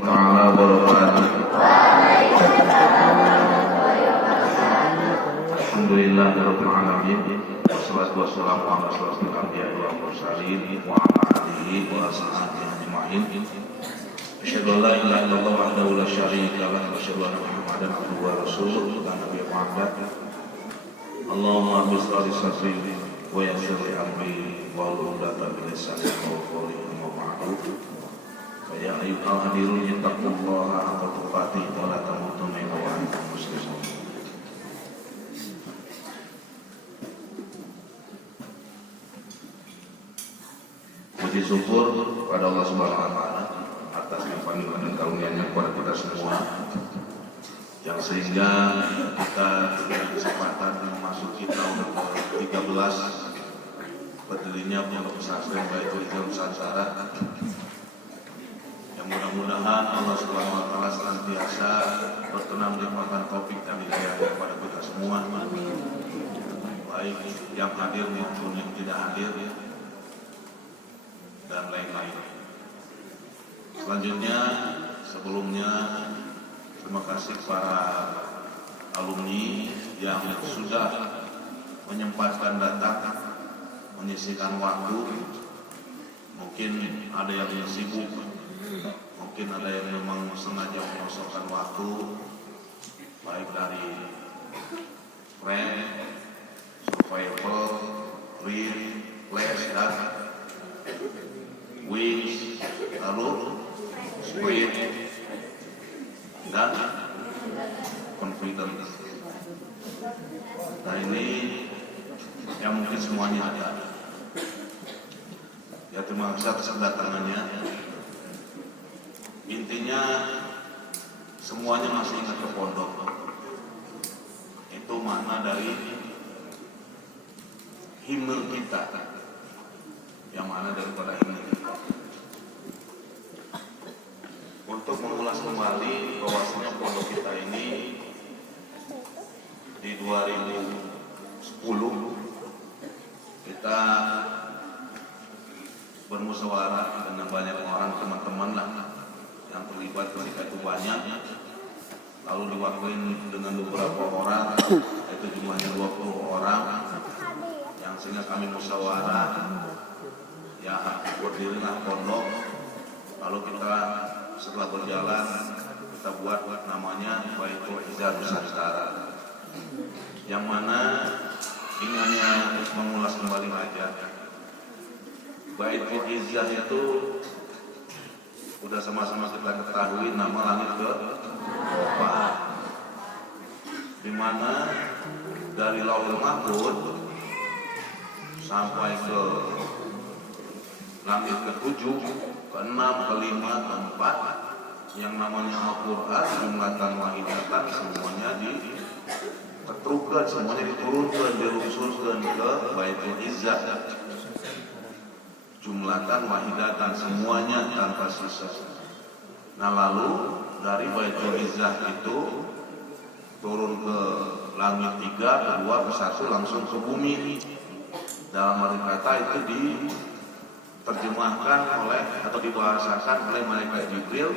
Ta'ala wabarakatuh. Alhamdulillahirabbil alamin. Wassalatu wassalamu ala asyrofil anbiya'i wal mursalin wa ala alihi wa ashabihi ajma'in. Asyhadu an la ilaha illallah wahdahu la syarika lahu wa asyhadu anna Muhammadan abduhu wa rasuluh. Nabi Muhammad. Allahumma bisri sadri wa yassir li amri wa hlul 'uqdatam min lisani yafqahu qawli wa ba'du. Ya ayyuhal hadirun ittaqullaha haqqa tuqatih wa la tamutunna illa wa antum muslimun. Puji syukur pada Allah Subhanahu wa taala atas limpahan dan karunia-Nya kepada kita semua, yang sehingga kita diberi kesempatan memasuki tahun ke-13 berdirinya Pondok Pesantren Baitul Hijrah Nusantara. Yang mudah-mudahan Allah Subhanahu wa taala senantiasa berkenan melimpahkan taufik dan hidayah kepada kita semua, baik yang hadir maupun yang tidak hadir dan lain-lain. Selanjutnya, sebelumnya terima kasih para alumni yang sudah menyempatkan datang, menyisihkan waktu. Mungkin ada yang sibuk, mungkin ada yang memang sengaja mengosongkan waktu, baik dari rem, survival, real, flash, dan wings, lalu sprint, dan confidence. Nah, ini yang mungkin semuanya ada. Ya, terima kasih atas kedatangannya. Intinya semuanya masih ingat ke pondok. Itu makna dari himne kita, yang mana daripada himne kita. Untuk mengulas kembali bahwasanya pondok kita ini di 2010 kita bermusyawarah dengan banyak orang, teman-teman lah yang terlibat ketika itu banyak, lalu diwakilin dengan beberapa orang, itu jumlahnya 20 orang, yang sehingga kami musyawarah, ya berdirilah pondok. Lalu kita setelah berjalan kita buat namanya Baitul Hijrah Nusantara, yang mana ini hanya mengulas kembali aja. Baitul Hijrah itu udah sama-sama kita ketahui nama langit ke Bapak, di mana dari Lauhul Mahfuz sampai ke langit ke-7, ke-6, ke-5, ke-4, yang namanya Al-Quran jumlatan wahidatan, semuanya diketerukan, semuanya diturunkan, dirusulkan ke Baitul Hijrah jumlatan wahidatan, semuanya tanpa sisa. Nah, lalu dari Baitul Hijrah itu turun ke langit 3, ke-2, ke-1, langsung ke bumi. Dalam arti kata itu diterjemahkan oleh atau dibahasakan oleh malaikat Jibril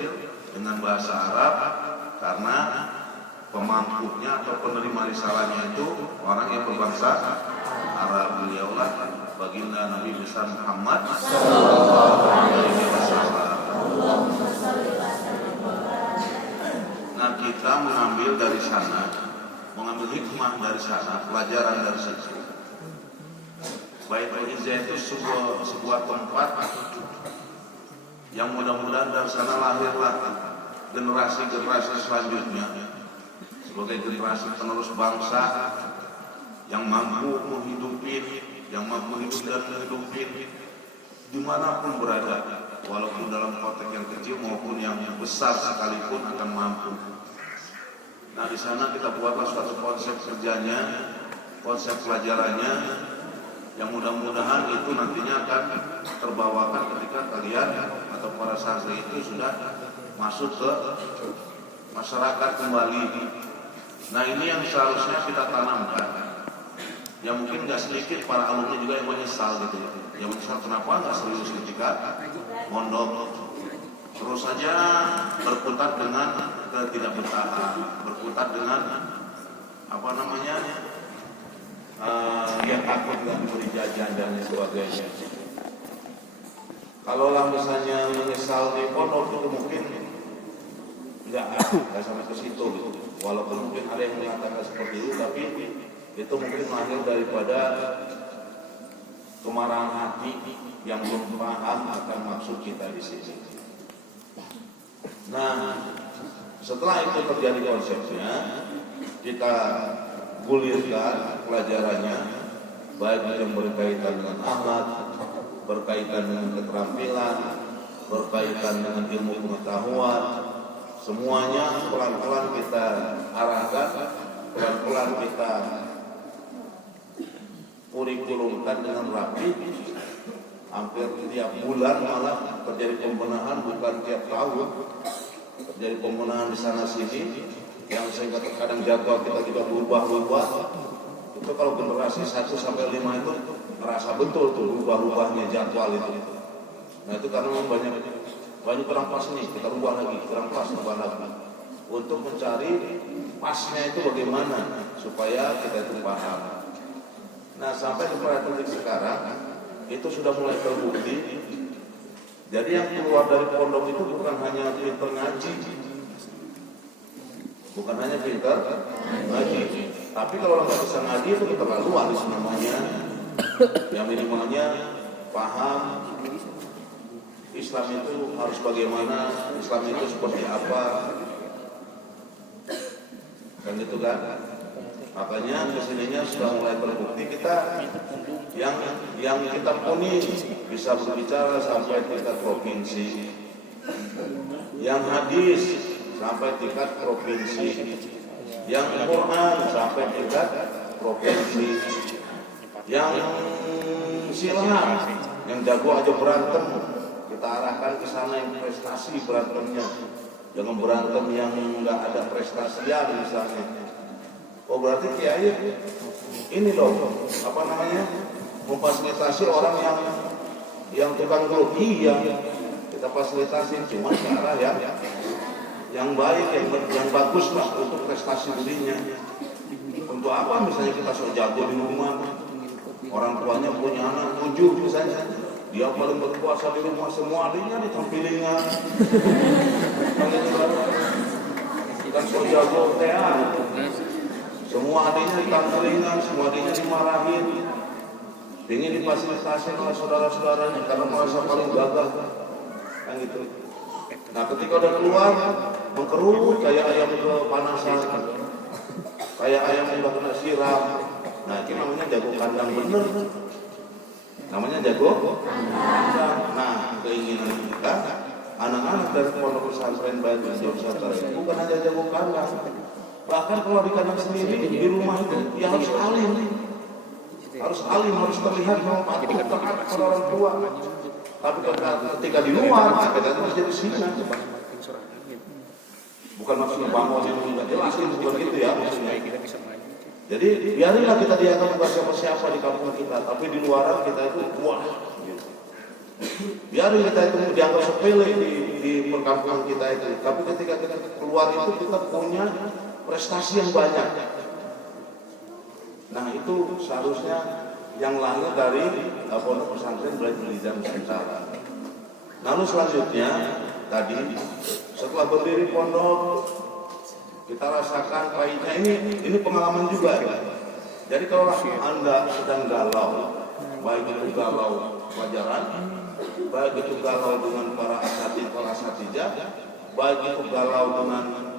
dengan bahasa Arab, karena pemangkunya atau penerima risalahnya itu orang yang berbangsa Arab. Beliaulah baginda Nabi besar Muhammad sallallahu alaihi wasallam. Nah, kita mengambil dari sana, mengambil hikmah dari sana, pelajaran dari situ. Baitul Hijrah itu sebuah tempat yang mudah-mudahan dari sana lahirlah generasi-generasi selanjutnya sebagai generasi penerus bangsa yang mampu menghidupi, yang mampu hidup dan menghidupi dimanapun berada, walaupun dalam konteks yang kecil maupun yang besar sekalipun akan mampu. Nah, di sana kita buatlah suatu konsep kerjanya, konsep pelajarannya, yang mudah-mudahan itu nantinya akan terbawakan ketika kalian atau para santri itu sudah masuk ke masyarakat kembali. Nah, ini yang seharusnya kita tanamkan. Ya, mungkin nggak sedikit para alumni juga yang menyesal gitu. Ya, menyesal kenapa nggak serius ketika mondok. terus saja berkutat dengan ketidakbetahan, berkutat dengan apa namanya, dia takut nggak diberi jajan dan sebagainya. Kalaulah misalnya menyesal di pondok itu mungkin nggak sampai ke situ gitu. Walaupun mungkin ada yang mengatakan seperti itu, tapi itu mungkin lahir daripada kemarahan hati yang belum paham akan maksud kita di sini. Nah, setelah itu terjadi konsepnya, kita gulirkan pelajarannya, baik yang berkaitan dengan akhlak, berkaitan dengan keterampilan, berkaitan dengan ilmu pengetahuan, semuanya pelan-pelan kita arahkan, pelan-pelan kita kurikulumkan dengan rapi. Hampir tiap bulan malah terjadi pembenahan, bukan tiap tahun terjadi pembenahan di sana sini, yang sehingga terkadang jadwal kita juga berubah-ubah. Itu kalau generasi 1 sampai 5 itu merasa betul tuh ubah-ubahnya jadwal itu. Nah itu karena memang banyak kurang pas nih, kita ubah lagi, kurang pas, ubah lagi, untuk mencari pasnya itu bagaimana supaya kita itu paham. Nah sampai kepada titik sekarang itu sudah mulai terbukti. Jadi yang keluar dari pondok itu bukan hanya pinter ngaji, bukan hanya pinter ngaji, tapi kalau orang nggak bisa ngaji itu keterlaluan namanya. Yang minimalnya paham Islam itu harus bagaimana, Islam itu seperti apa, kan gitu kan. Makanya kesininya sudah mulai terbukti kita yang kita puni bisa berbicara sampai tingkat provinsi, yang hadis sampai tingkat provinsi, yang Quran sampai tingkat provinsi, yang silat, yang jago aja berantem kita arahkan ke sana, yang prestasi berantemnya, jangan berantem yang nggak ada prestasian misalnya. Oh berarti kiai ini dong, apa namanya, memfasilitasi orang yang tukang grogi, yang kita fasilitasi cuma ke arah yang baik, yang bagus lah untuk prestasi dirinya. Untuk apa misalnya kita sok jago di rumah, orang tuanya punya anak 7 misalnya, dia paling berkuasa di rumah, semua adiknya ditampilinnya, kan sok jago tean. Semua adiknya ditampilingan, semua adiknya dimarahin, ingin difasilitasi oleh saudara-saudaranya karena merasa paling gagah, kan gitu. Nah ketika udah keluar, mengkerut kayak ayam kepanasan, kayak ayam yang udah kena siram. Nah itu namanya jago kandang bener, namanya jago kandang. Nah keinginan kita, anak-anak dari pondok pesantren Baitul Nusantara itu bukan hanya jago kandang, bahkan kalau di kandang sendiri di rumah itu ya harus alim, harus terlihat memang patuh taat pada orang tua. Tapi ketika di luar kita harus jadi singa. Bukan maksudnya bangun yang tidak jelas, bukan gitu ya maksudnya. Jadi biarlah kita dianggap bukan siapa-siapa di kampung kita, tapi di luar kita itu wah. Biarin kita itu dianggap sepele di perkampungan kita itu, tapi ketika kita keluar itu kita punya prestasi yang banyak. Nah itu seharusnya yang lahir dari pondok pesantren Baitul Nusantara. Lalu selanjutnya tadi setelah berdiri pondok kita rasakan pahitnya, ini pengalaman juga. Jadi kalau Anda sedang galau, baik itu galau pelajaran, baik itu galau dengan para asatidjah, baik itu galau dengan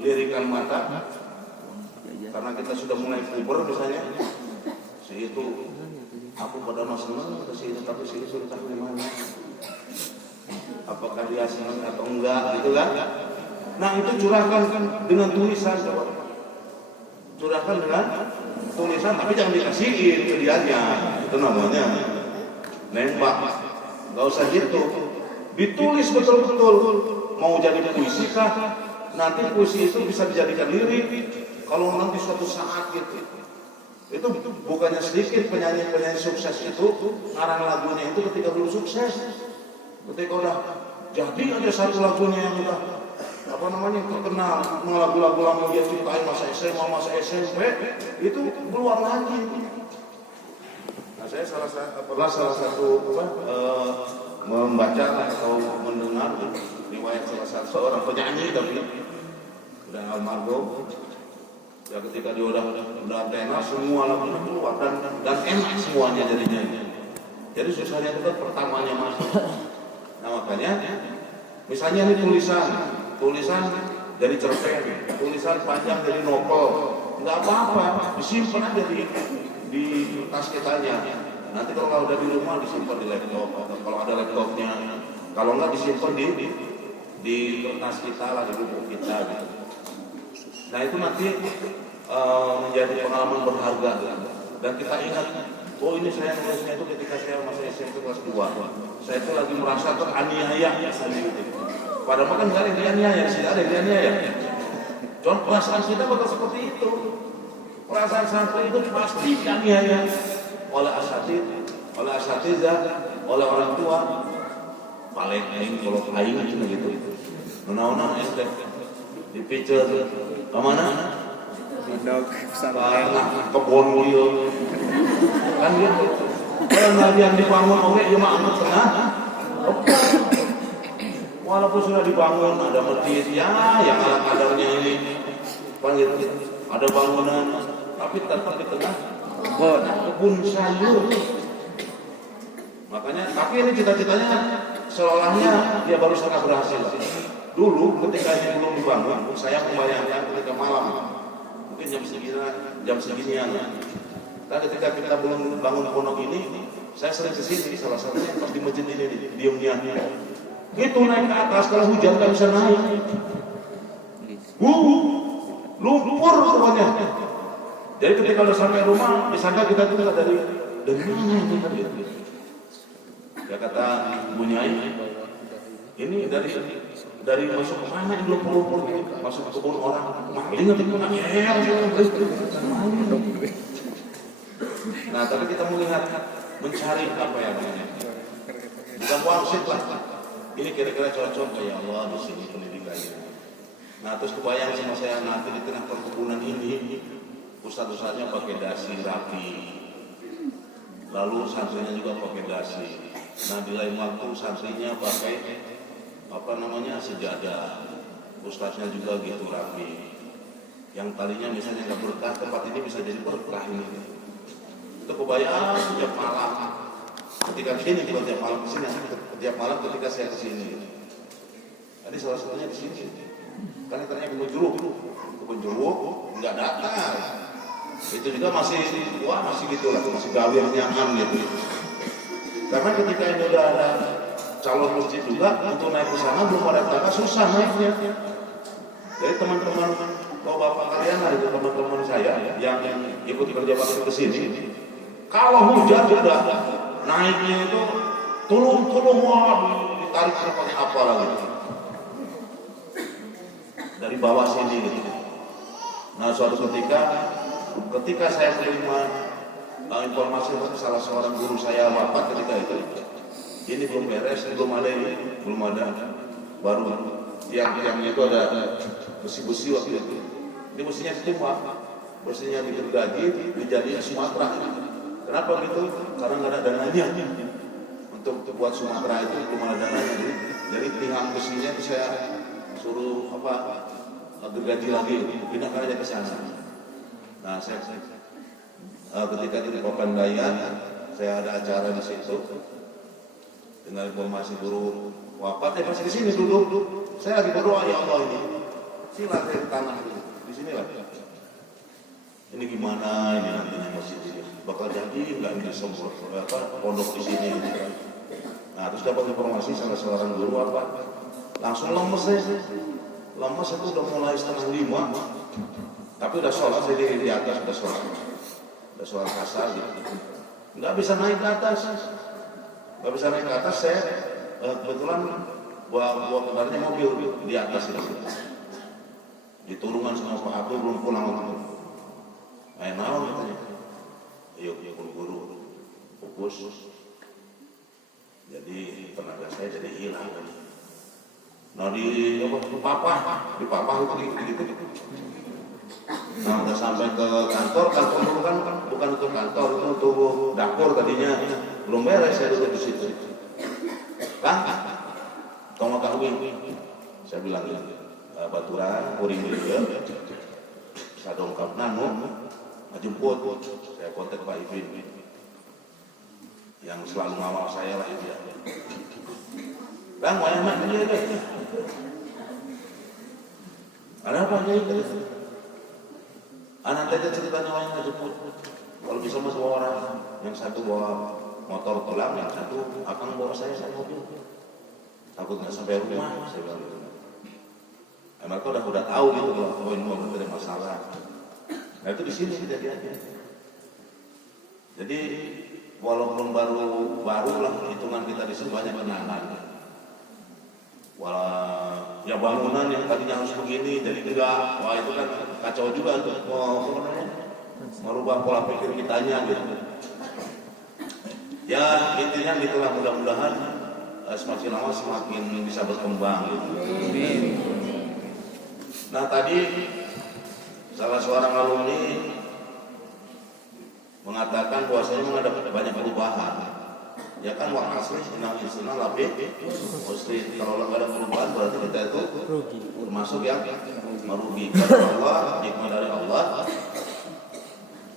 lirikan mata, karena kita sudah mulai puber misalnya, si itu aku pada masa senang ke sini, tapi si itu entah di mana, apakah dia senang atau enggak gitu kan. Nah itu curahkan dengan tulisan, coba curahkan dengan tulisan, tapi jangan dikasihin ke dianya, itu namanya nembak. Gak usah gitu, ditulis betul-betul. Mau jadi puisi kah? Nanti puisi itu bisa dijadikan lirik kalau nanti suatu saat gitu. Itu bukannya sedikit penyanyi-penyanyi sukses itu ngarang lagunya itu ketika belum sukses. Ketika udah jadi aja satu lagunya yang udah terkenal, lagu-lagu lama dia ciptain masa SMA, masa SMP, itu keluar lagi. Nah, saya pernah salah satu membaca atau mendengar riwayat salah satu seorang penyanyi tapi udah almarhum. Ya ketika dia udah tenar semua lagunya keluar dan enak semuanya jadinya. Jadi susahnya itu kan pertamanya masuk. Nah makanya misalnya ini tulisan dari cerpen, tulisan panjang dari novel, nggak apa-apa, disimpan aja di tas kitanya. Nanti kalau udah di rumah disimpan di laptop, kalau ada laptopnya, kalau nggak disimpan di kertas kita lah, di buku kita gitu. Nah itu nanti menjadi pengalaman berharga dan kita ingat, oh ini saya nulisnya itu ketika saya masih SMP kelas 2. Saya itu lagi merasa teraniaya gitu. Padahal kan nggak ada yang dianiaya, tidak ada yang dianiaya. Contoh perasaan kita bakal seperti itu. Perasaan santri itu pasti dianiaya oleh asatidzah, oleh orang tua. Paling kalau aing gitu. Nona SD dipicer kemana? Dok, kebun dia. Kan dia kalau ngajian dibangun oke, dia mah amat tengah. Walaupun sudah dibangun ada masjid ya, yang ala kadarnya ini panggil ada bangunan, tapi tetap di tengah kebun sayur. Makanya, tapi ini cita-citanya seolahnya dia baru sangat berhasil. Dulu ketika ini belum dibangun, saya membayangkan ketika malam, mungkin jam seginian. Nah, ketika kita belum bangun pondok ini, saya sering kesini, salah satunya pas di masjid ini, diamnya. Itu naik ke atas, kalau hujan nggak bisa naik. Lumpur semuanya. Jadi ketika udah sampai rumah, disangka kita itu dari mana ini kan gitu. Ya kata Bu Nyai, ini dari masuk ke mana ini lumpur gitu, masuk ke kebun orang, maling atau gimana? Nah, tapi kita melihat mencari apa yang namanya, bukan wangsit lah. Ini kira-kira cocok ya Allah di sini pendidikannya. Nah, terus kebayang sama saya nanti di tengah perkebunan ini, ustadz-ustadznya pakai dasi rapi, lalu santrinya juga pakai dasi. Nah, di lain waktu santrinya pakai sejadah, ustadznya juga gitu rapi. Yang tadinya misalnya nggak berkah, tempat ini bisa jadi berkah ini. Itu kebayang setiap malam. Ketika kesini, bukan tiap malam kesini, tiap malam ketika saya kesini. Tadi salah satunya di sini. Kan ternyata kebun jeruk nggak datang. Itu juga masih gitu lah, masih gawir nyaman gitu. Karena ketika ini udah ada calon masjid juga, untuk naik ke sana belum ada tangga, susah naiknya. Jadi teman-teman, kalau bapak kalian lah itu teman-teman saya yang ikut kerja bakti ke sini, kalau hujan sudah naiknya itu tulung ditarik pakai apa lagi dari bawah sini gitu. Nah suatu ketika saya menerima informasi dari salah seorang guru saya wafat ketika itu, ini belum beres, belum ada baru yang itu ada besi-besi waktu itu. Ini besinya ditumpah, besinya digergaji, dijadikan Sumatera. Kenapa gitu? Karena nggak ada dananya untuk buat Sumatera itu, belum ada dananya. Jadi tiang besinya itu saya suruh gergaji lagi, pindahkan aja ke sana. Nah saya ketika di Papandayan saya ada acara di situ dengan informasi guru wafat, masih di sini duduk. Saya lagi berdoa, ya Allah ini silakan tanah di sini lah. Ini gimana ini nantinya masjid ini? Bakal jadi nggak ini pondok di sini? Nah terus dapat informasi salah seorang guru langsung lemes itu udah mulai 4:30, tapi udah sholat saya di atas, udah sholat asar gitu. Nggak bisa naik ke atas, saya kebetulan bawa kabarnya mobil di atas itu. Diturunkan sama Pak Abdul belum pulang waktu. Main naon katanya. Yuk guru fokus. Jadi tenaga saya jadi hilang. Nah di papah gitu. Nah udah sampai ke kantor itu kan bukan untuk kantor, itu untuk dapur tadinya. Belum beres saya duduk di situ. Kang, tolong kawin. Saya bilang baturan, kuring dia. Saya dongkap nano, ngajemput. Saya kontak Pak Ipin yang selalu ngawal saya lah dia. Bang, mau yang mana dia deh? Ada apa dia? Anak aja ceritanya yang ngajemput. Kalau bisa mas bawa orang, yang satu bawa motor tulang, yang satu akan bawa saya mobil. Takut nggak sampai rumah, saya bilang gitu. Mereka udah tahu gitu kalau ini mau ada masalah. Nah itu di sini kejadiannya. Jadi walaupun baru lah hitungan kita di sini banyak kenangan. Ya bangunan yang tadinya harus begini jadi enggak, wah itu kan kacau juga untuk merubah pola pikir kitanya gitu. Ya intinya gitulah, mudah-mudahan semakin lama semakin bisa berkembang gitu. Nah tadi salah seorang alumni mengatakan bahwasanya memang ada banyak perubahan. Ya kan wah asli senang lebih mesti kalau nggak ada perubahan berarti kita itu termasuk yang merugi. Karena Allah, hikmah dari Allah,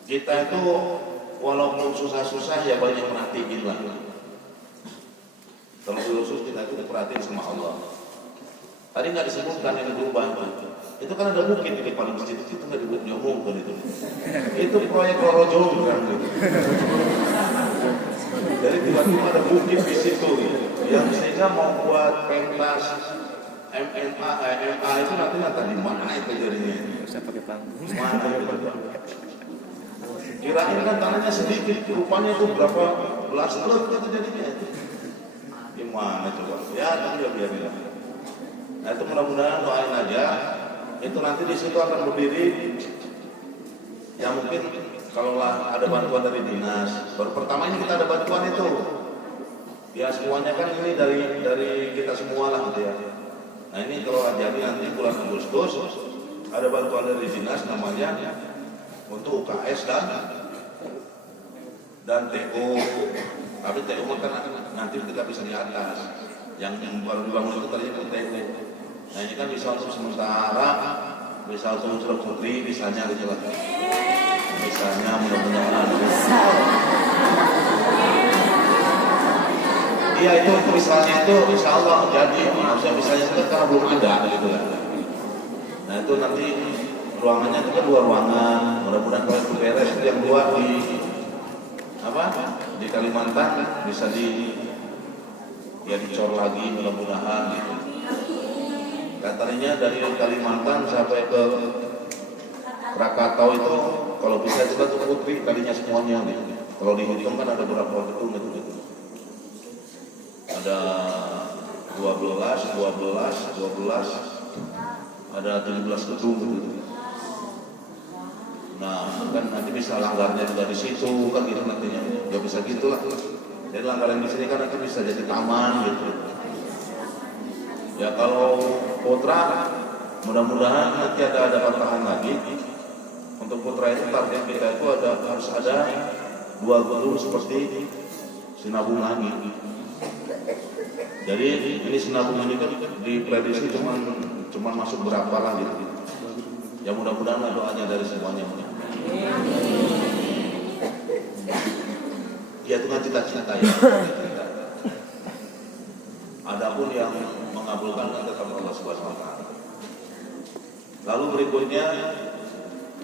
kita itu walaupun susah-susah ya banyak perhatiin lah. Terus kita itu diperhatiin sama Allah. Tadi nggak disebutkan yang berubah itu kan ada bukit di depan masjid itu nggak diomongkan itu. Itu proyek Rorojo kan gitu. Jadi tiba-tiba ada bukit di situ gitu. Yang sehingga mau buat pentas MA itu nanti di mana itu jadinya? Bisa pakai panggung. Mana itu? Kirain kan tanahnya sedikit, rupanya itu berapa belas truk itu jadinya. Gimana coba? Ya tapi ya biar. Nah itu mudah-mudahan doain aja. Itu nanti di situ akan berdiri. Ya mungkin kalau ada bantuan dari dinas. Baru pertama ini kita ada bantuan itu. Ya semuanya kan ini dari kita semua lah gitu ya. Nah ini kalau jadi nanti bulan Agustus ada bantuan dari dinas namanya untuk UKS dan TO. Tapi TO kan nanti kita bisa di atas. Yang baru dibangun itu tadinya ke TO. Nah ini kan bisa untuk sementara, bisa untuk putri, misalnya gitu lah. Misalnya mudah-mudahan. Iya itu misalnya itu insya Allah jadi, maksudnya misalnya itu karena belum ada gitu lah. Nah itu nanti ruangannya itu kan 2 ruangan, mudah-mudahan kalau itu beres itu yang 2 di Kalimantan bisa dicor lagi mudah-mudahan gitu. Katanya dari Kalimantan sampai ke Krakatau itu kalau bisa kita tuh putri tadinya semuanya gitu. Kalau dihitung kan ada berapa gedung gitu. Ada 12, ada 17 gedung gitu. Nah kan nanti bisa langgarnya juga di situ kan gitu nantinya. Ya bisa gitulah. Jadi langgaran di sini kan nanti bisa jadi taman gitu. Ya kalau Putra mudah-mudahan nanti ada tambahan lagi. Untuk Putra itu target kita itu harus ada 2 gedung seperti Sinabungan. Jadi ini Sinabungan itu diprediksi cuma masuk berapa lah gitu. Ya mudah-mudahan doanya dari semuanya. Ya itu kan cita-cita ya. Adapun yang mengabulkan kan tetap Allah Subhanahu wa taala. Lalu berikutnya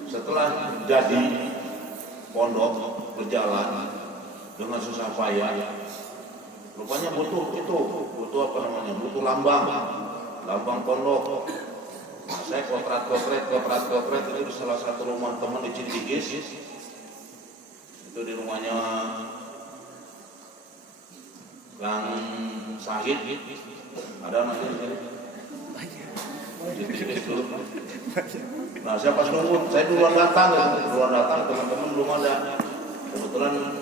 setelah jadi pondok berjalan dengan susah payah, rupanya butuh butuh lambang pondok. Nah, saya potret itu di salah satu rumah teman di Citigis. Itu di rumahnya Kang Sahid, ada namanya. Nah saya pas nunggu, saya duluan datang teman-teman belum ada. Kebetulan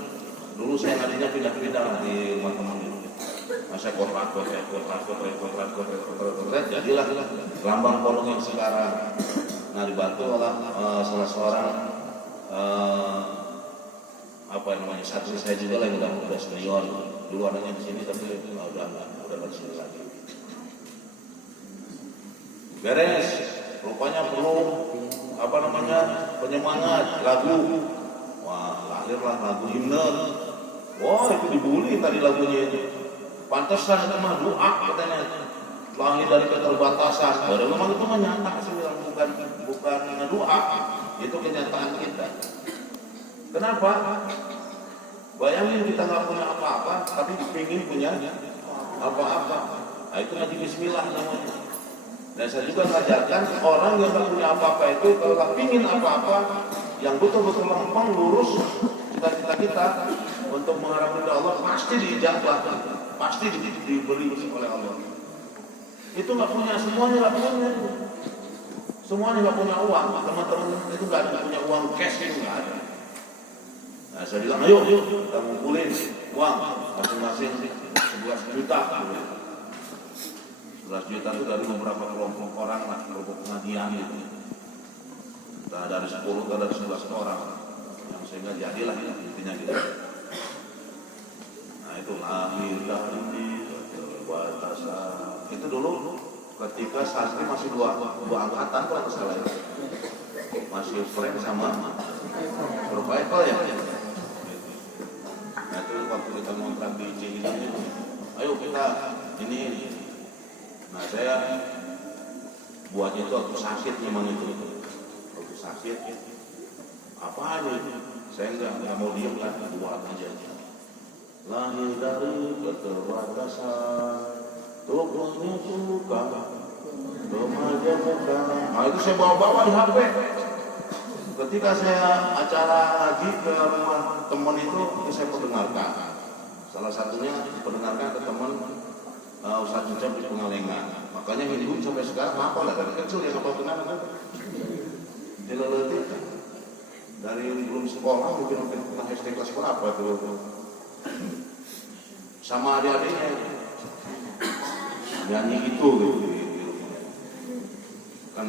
dulu saya ngadinya pindah-pindah di rumah teman gitu. Nah saya kontrak, jadilah lambang Polong yang sekarang. Nah, dibantu oleh salah seorang satri saya juga lah yang udah senior. Dulu anaknya di sini tapi udah di sini lagi. Beres, rupanya perlu penyemangat lagu. Wah, lahirlah lagu himne. Wah, itu dibully tadi lagunya itu. Pantesan itu mah doa katanya. Lahir dari keterbatasan. Padahal memang itu nyata sih, bukan doa. Itu kenyataan kita. Kenapa? Bayangin kita nggak punya apa-apa, tapi ingin punya apa-apa. Nah, itu ngaji bismillah namanya. Dan saya juga mengajarkan orang yang nggak punya apa-apa itu kalau nggak pingin apa-apa, yang betul-betul lempeng lurus cita-cita kita untuk mengharap ridha Allah pasti diijabah, pasti diberi oleh Allah. Itu nggak punya, semuanya nggak punya. Semuanya nggak punya uang, teman-teman itu nggak punya uang cash, itu nggak ada. Nah, saya bilang, ayo kita ngumpulin uang masing-masing 11 juta. 11 juta itu dari beberapa kelompok orang, kelompok pengajian gitu. Nah, dari 10 ke dari 11 orang, yang sehingga jadilah intinya gitu. Nah, itu lahir dari batasan. Itu dulu ketika santri masih dua angkatan kalau nggak salah ya. Masih friend sama survival ya. Nah, itu waktu kita ngontrak di Cihideng itu, ayo kita ini. Nah, saya buatnya itu waktu sakit memang itu. Waktu sakit, apa aja? Saya nggak mau diem kan, buat aja. Lahir dari keterbatasan, tubuhnya suka, remaja muka. Nah, itu saya bawa-bawa di HP. Ketika saya acara ngaji ke rumah teman itu saya perdengarkan. Salah satunya perdengarkan ke teman Ustaz Ucap di Pengalengan. Makanya hidup sampai sekarang apa lah dari kecil ya apa benar kan? Dileletik dari belum sekolah mungkin pernah SD kelas berapa tuh? Sama adik-adiknya nyanyi itu gitu. Kan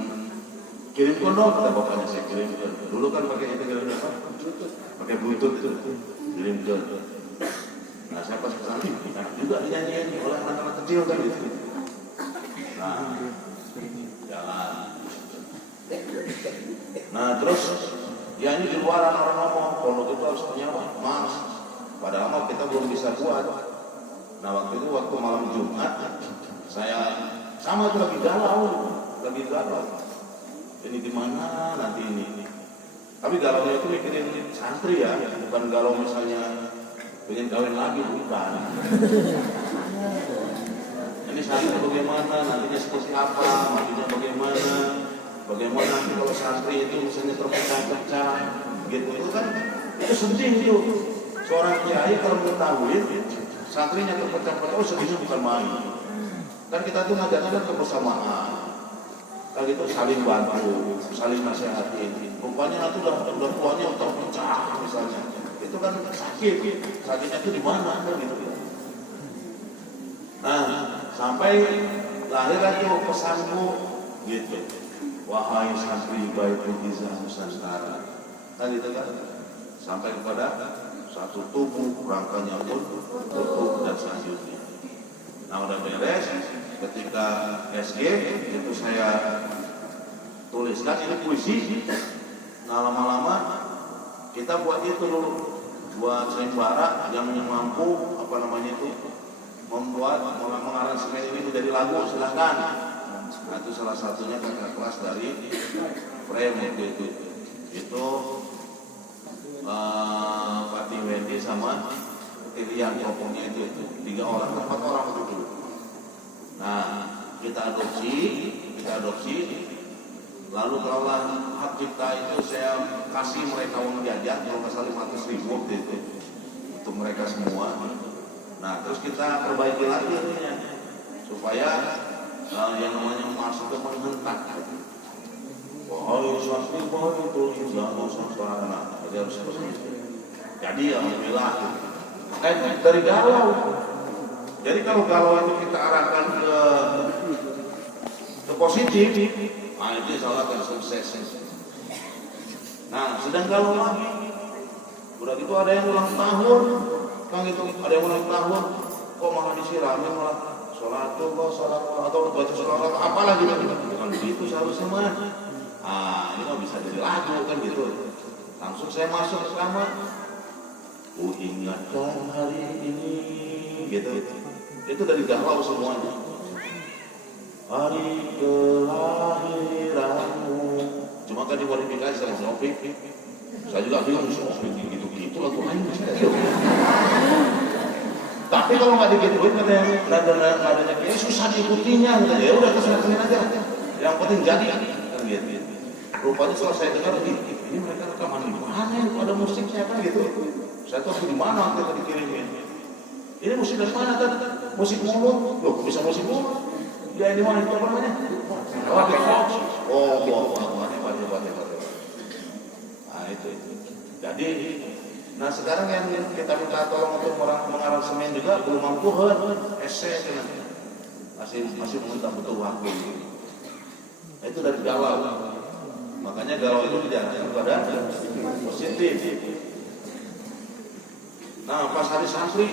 kirimkan dong kata bapaknya, saya kirimkan. Dulu kan pakai itu apa? Pakai bluetooth itu kirimkan. Nah, saya pas kesana juga dinyanyiin oleh anak-anak kecil kan gitu. Nah, jalan. Nah, terus ya ini di luar orang ngomong kalau itu harus punya emas. Padahal kita belum bisa buat. Nah, waktu malam Jumat saya sama itu lagi galau. Ini di mana nanti ini? Tapi galaunya itu mikirin santri ya, bukan galau misalnya pengen kawin lagi, bukan. Ini santri bagaimana, nantinya seperti apa, matinya bagaimana nanti kalau santri itu misalnya terpecah-pecah, gitu. Itu kan, itu sedih itu. Seorang kiai kalau mengetahui santrinya terpecah-pecah, sedihnya bukan main. Kan kita tuh ngajarkan kebersamaan. Kalau itu saling bantu, saling nasihatin. Rupanya nanti udah tuanya udah pecah misalnya. Itu kan sakitnya itu di mana gitu. Nah, sampai lahir lagi pesanmu gitu. Wahai santri Baitul Izzah Nusantara. Kan itu kan sampai kepada satu tubuh rangkanya pun tubuh dan selanjutnya. Nah, udah beres. Ketika SG itu saya tuliskan ini puisi. Nah, lama-lama kita buat itu dulu, buat sayembara yang mampu membuat mengaransemen ini menjadi lagu, silakan. Nah, itu salah satunya kakak kelas dari Frame itu Fatih Wendy sama Tilian kelompoknya itu 3 orang, 4 orang itu. Nah, kita adopsi, lalu kelola hak cipta itu saya kasih mereka uang jajan, kalau nggak salah 500.000 itu untuk mereka semua. Nah, terus kita perbaiki lagi ininya supaya yang namanya masuk ke menghentak. Oh, suatu itu sudah mau suara, jadi harus seperti itu. Jadi alhamdulillah, kayak dari galau. Jadi kalau galau itu kita arahkan ke positif, nah itu insya Allah akan sukses. Nah, sedang galau lagi, udah gitu ada yang ulang tahun, kan gitu, ada yang ulang tahun, kok malah disiramin malah sholatullah, atau baca sholat apalah gitu, kan begitu seharusnya mah. Ah, ini mah bisa jadi lagu kan gitu. Langsung saya masuk ke kamar, ku ingatkan hari ini, gitu. Itu dari galau semuanya. Hari kelahiranmu. Cuma kan dimodifikasi sama Novi. Saya juga bingung gitu-gitu lagu lain. Tapi kalau nggak digituin katanya nadanya kayak susah diikutinya. Ya udah kesenangan aja. Yang penting jadi kan gitu. Rupanya setelah saya dengar ini mereka rekaman di mana? Ada musiknya kan gitu. Saya tahu di mana kita dikirimin. Ini musik dari mana kan? Musik mulut. Loh, bisa musik mulut. Ya ini mana itu apa namanya? Oh, hebat. Nah itu. Jadi, nah sekarang yang kita minta tolong untuk orang mengaransemen juga belum mampu esek kan. Masih minta butuh waktu. Itu dari galau. Makanya galau itu diarahkan kepada positif. Nah pas hari santri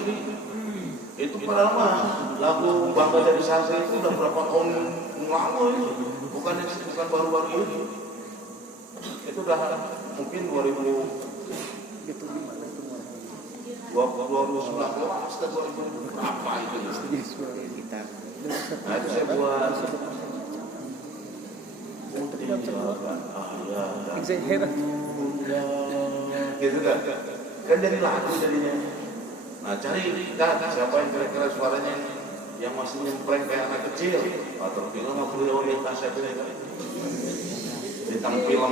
itu padahal mah lagu Bangga Dari Santri itu udah berapa tahun lama itu, bukan baru-baru ini. Itu udah mungkin 2019 atau 2000 berapa itu. Nah itu saya buat gitu kan jadi lagu jadinya. Nah cari siapa yang kira-kira suaranya yang masih nyempreng kayak anak kecil atau film apa orientasi itu tentang film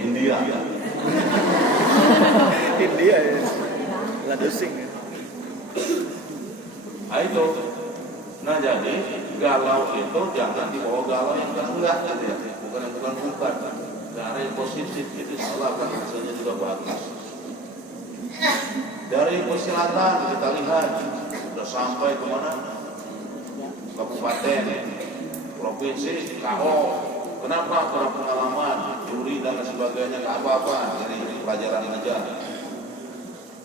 India India ya lagu sing ya. Itu nah jadi galau itu jangan dibawa galau yang enggak gitu ya, bukan yang bukan karena yang positif itu salah kan hasilnya juga bagus. Dari persilatan kita lihat sudah sampai kemana? Kabupaten, provinsi, KO. Kenapa? Karena pengalaman, juri dan sebagainya nggak apa-apa. Jadi pelajaran aja.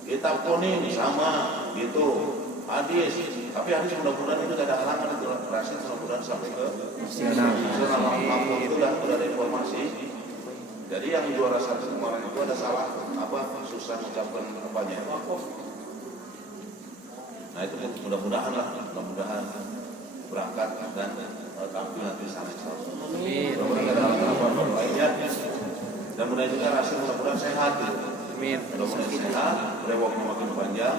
Kita kuning sama gitu. Hadis, tapi hadis mudah-mudahan itu tidak ada halangan itu berhasil mudah-mudahan sampai ke nasional itu udah ada informasi. Jadi yang juara satu kemarin itu ada salah susah mengucapkan apanya. Nah itu mudah-mudahan berangkat dan tampil nanti sana. Dan mudah juga hasil mudah-mudahan sehat. Amin. Mudah-mudahan sehat, brewoknya makin panjang.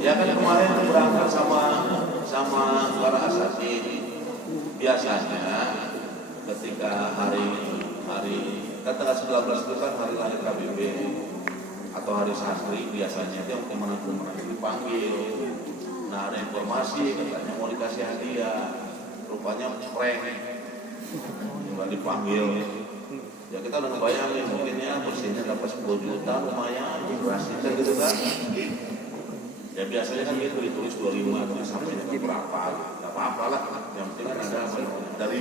Ya kan kemarin berangkat sama para asatid. Biasanya ketika hari kan tanggal 19 itu kan hari lahir KBB atau hari santri, biasanya itu yang kemana dipanggil. Nah ada informasi katanya mau dikasih hadiah, rupanya prank, nggak dipanggil. Ya kita udah ngebayangin mungkin ya bersihnya dapat 10 juta lumayan, berhasilnya gitu kan. Ya biasanya kan gitu ditulis 25 tapi sampai berapa, nggak apa-apa lah. Yang penting kan ada dari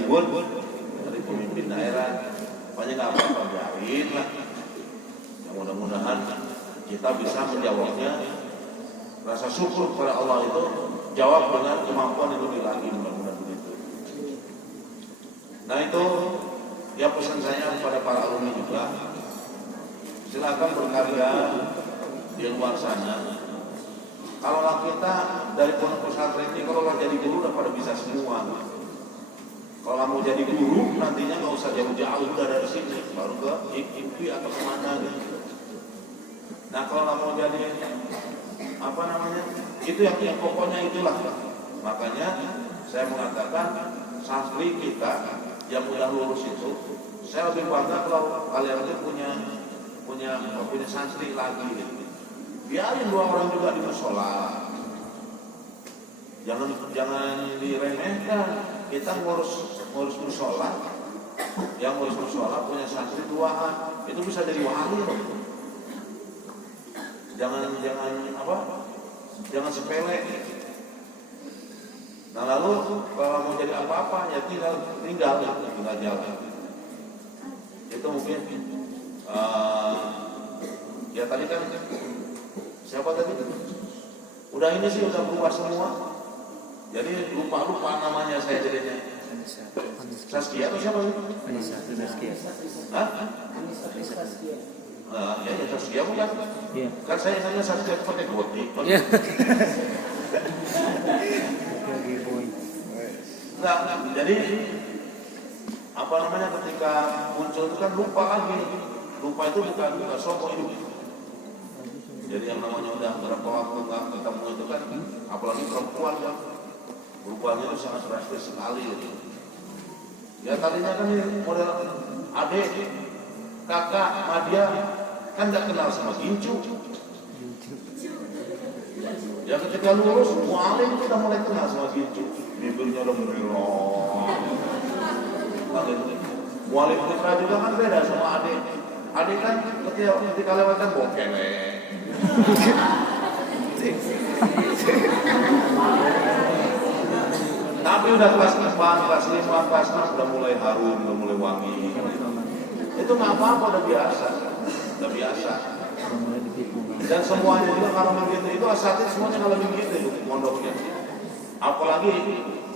pemimpin daerah, pokoknya nggak apa-apa biarin lah. Ya mudah-mudahan kita bisa menjawabnya. Rasa syukur kepada Allah itu jawab dengan kemampuan yang lebih lagi, mudah-mudahan begitu. Nah itu ya pesan saya kepada para alumni juga, silakan berkarya di luar sana. Kalau kita dari pondok pesantren ini, kalau jadi guru udah pada bisa semua. Kalau mau jadi guru nantinya nggak usah jauh-jauh, udah dari sini baru ke IKIP atau kemana gitu. Nah kalau mau jadi itu yang pokoknya itulah. Makanya saya mengatakan santri kita yang udah lulus itu, saya lebih bangga kalau kalian itu punya santri lagi gitu. Biarin 2 orang juga di musola. Jangan diremehkan. Kita ngurus musola yang bermusola punya santri duaan, itu bisa jadi wali loh. Jangan apa? Jangan sepele. Nah lalu kalau mau jadi apa-apa ya tinggal jalan. Itu mungkin ya tadi kan siapa tadi? Udah ini sih udah berubah semua. Jadi lupa namanya saya jadinya. Saskia atau siapa itu? Saskia. Hah? Ya Saskia bukan? Iya. Kan saya ingatnya Saskia pakai boti. Iya. Enggak. Jadi apa namanya ketika muncul itu kan lupa lagi. Lupa itu bukan sombong hidup. Jadi yang namanya udah berapa waktu nggak ketemu itu kan, apalagi perempuan kan, berubahnya itu sangat drastis sekali. Gitu. Ya tadinya kan model adik, kakak, Madia kan nggak kenal sama Gincu. Ya ketika lulus, mualim kita mulai kenal sama Gincu. Bibirnya udah merelong. Mualim putra juga kan beda sama adik. Adik kan ketika lewat kan bokele. Tapi udah kelas 4, kelas 5, kelas 6 udah mulai harum, udah mulai wangi. Itu nggak apa-apa, udah biasa. Dan semuanya juga kalau begitu itu asatid semuanya kalau begitu itu pondoknya. Apalagi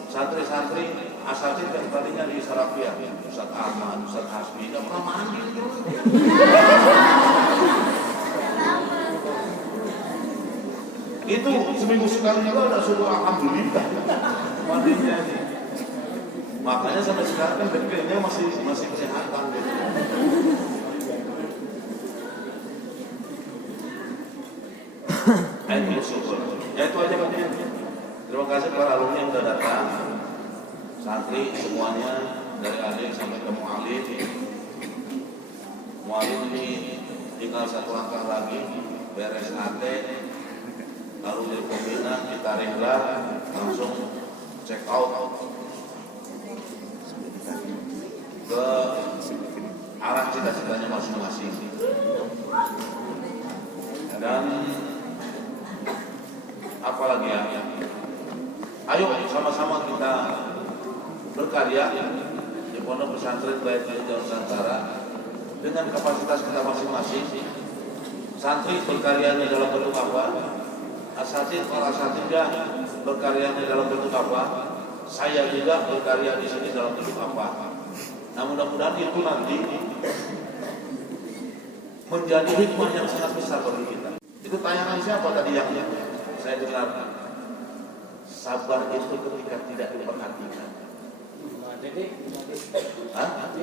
santri-santri asatid yang tadinya di Sarafiyah, Ustaz Ahmad, Ustaz Hasbi, nggak pernah mandi gitu. Itu seminggu sekali juga ada suruh alhamdulillah mandinya. Makanya sampai sekarang kan dekatnya masih kesehatan gitu. Ayo syukur. Ya itu aja Pak. Terima kasih para alumni yang sudah datang. Santri semuanya dari adik sampai ke muallim. Muallim ini tinggal satu langkah lagi beres AT. Lalu dari pembina kita regular langsung check out ke arah cita-citanya masing-masing. Dan apalagi ya, ayo sama-sama kita berkarya di pondok pesantren Bait Jalur Nusantara dengan kapasitas kita masing-masing. Santri berkaryanya dalam bentuk apa? Asatid para asatidnya berkaryanya dalam bentuk apa? Saya juga berkarya di sini dalam bentuk apa? Nah mudah-mudahan itu nanti menjadi hikmah yang sangat besar bagi kita. Itu tayangan siapa tadi yang saya dengar? Sabar itu ketika tidak diperhatikan. Hah?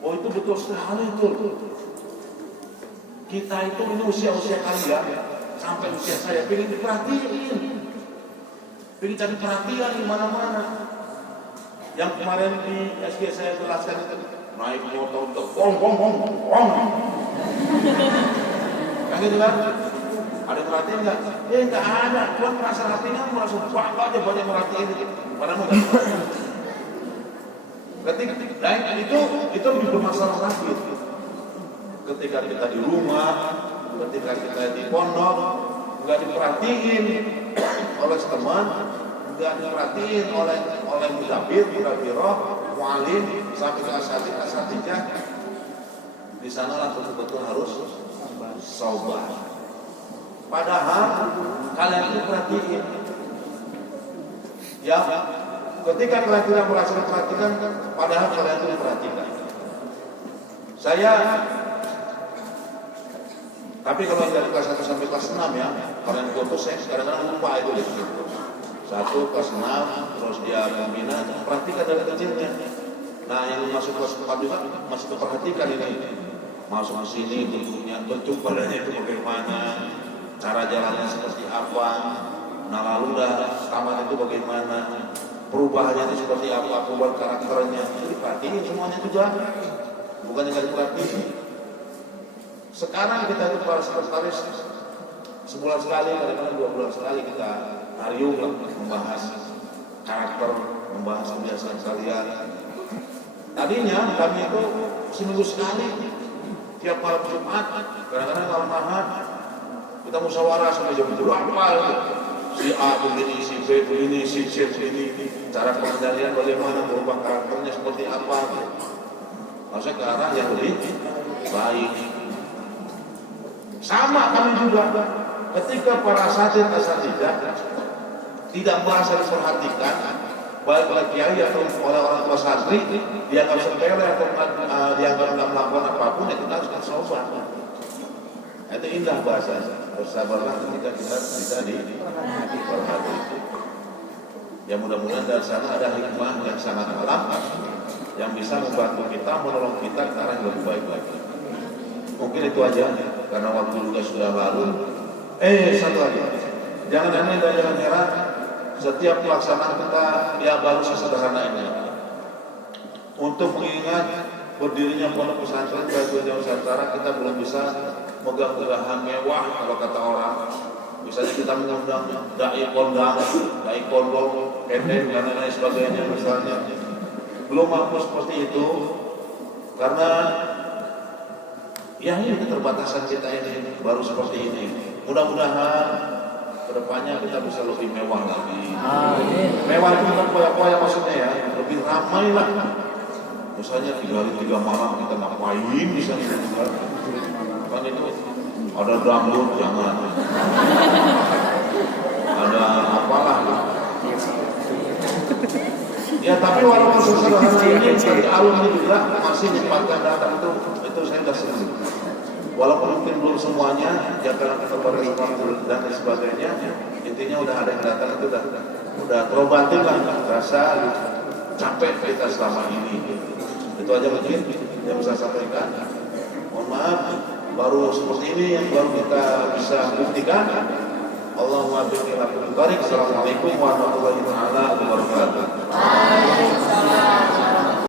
Oh itu betul sekali itu. Kita itu ini usia-usia kalian sampai usia saya pengen diperhatiin, pengen cari perhatian di mana-mana. Yang kemarin di SG saya jelaskan itu naik motor untuk bong. Yang gitu kan? Ada perhatian nggak? Nggak ada. Buat merasa hatinya langsung bangga aja banyak merhatiin itu. Padahal mau ketika itu lebih bermasalah lagi. Ketika kita di rumah, ketika kita di pondok, nggak diperhatiin oleh teman, nggak diperhatiin oleh mudabir, mudabiroh, mualim, sampai ke asatidnya. Di sana betul-betul harus sabar. Padahal kalian itu perhatiin. Ya, ketika kalian tidak merasa perhatikan, padahal kalian itu diperhatikan. Tapi kalau dari kelas 1 sampai kelas 6 ya, kalian foto saya kadang-kadang lupa itu deh. 1 kelas 6, terus dia membina, perhatikan dari kecilnya. Nah yang masuk kelas 4 juga masih diperhatikan ini. Masuk ke sini bentuk badannya itu bagaimana, cara jalannya seperti apa, nah lalu dah tamat itu bagaimana, perubahannya itu seperti apa, perubahan karakternya, itu diperhatiin semuanya juga, bukan yang diperhatiin. Sekarang kita itu para sekretaris sebulan sekali, kadang-kadang 2 bulan sekali kita tariung membahas karakter, membahas kebiasaan kalian. Tadinya kami itu seminggu sekali, tiap malam Jumat, kadang-kadang malam Ahad, kita musyawarah sampai jam berapa gitu. Si A begini, si B begini, si C begini, cara pengendalian bagaimana, berubah karakternya seperti apa gitu. Maksudnya ke arah yang lebih baik. Sama kami juga, ketika para asatidz tidak merasa diperhatikan, baik oleh kiai atau oleh orang tua santri, dianggap sepele atau dianggap tidak melakukan apapun, ya kita harus bersabar. Itu indah bahasa. Bersabarlah ketika kita bisa diperhati. Ya mudah-mudahan dari sana ada hikmah yang sangat dalam yang bisa membantu kita, menolong kita ke arah yang lebih baik lagi. Mungkin itu aja karena waktu juga sudah lalu. Satu lagi, jangan aneh dan jangan heran. Setiap pelaksanaan kita ya baru sesederhana ini. Untuk mengingat berdirinya pondok pesantren Baitul Nusantara, kita belum bisa megah-megahan mewah kalau kata orang. Misalnya kita mengundang dai kondang, dai kondong, dan lain sebagainya misalnya. Belum mampu seperti itu karena ya ini keterbatasan kita ini baru seperti ini. Mudah-mudahan kedepannya kita bisa lebih mewah lagi. Mewah itu bukan poya-poya maksudnya ya, lebih ramai lah. Misalnya 3 hari 3 malam kita ngapain misalnya kan itu ada dangdut jangan, ada apalah. Ya tapi walaupun sesederhana ini dari alumni juga masih menyempatkan datang itu saya sudah senang. Walaupun mungkin belum semuanya, ya karena kita baru dan sebagainya, intinya udah ada yang datang itu udah terobati lah rasa capek kita selama ini. Itu aja mungkin yang bisa saya sampaikan. Mohon maaf, baru seperti ini yang baru kita bisa buktikan. Allahumma biqil aqil tarik. Assalamualaikum warahmatullahi wabarakatuh.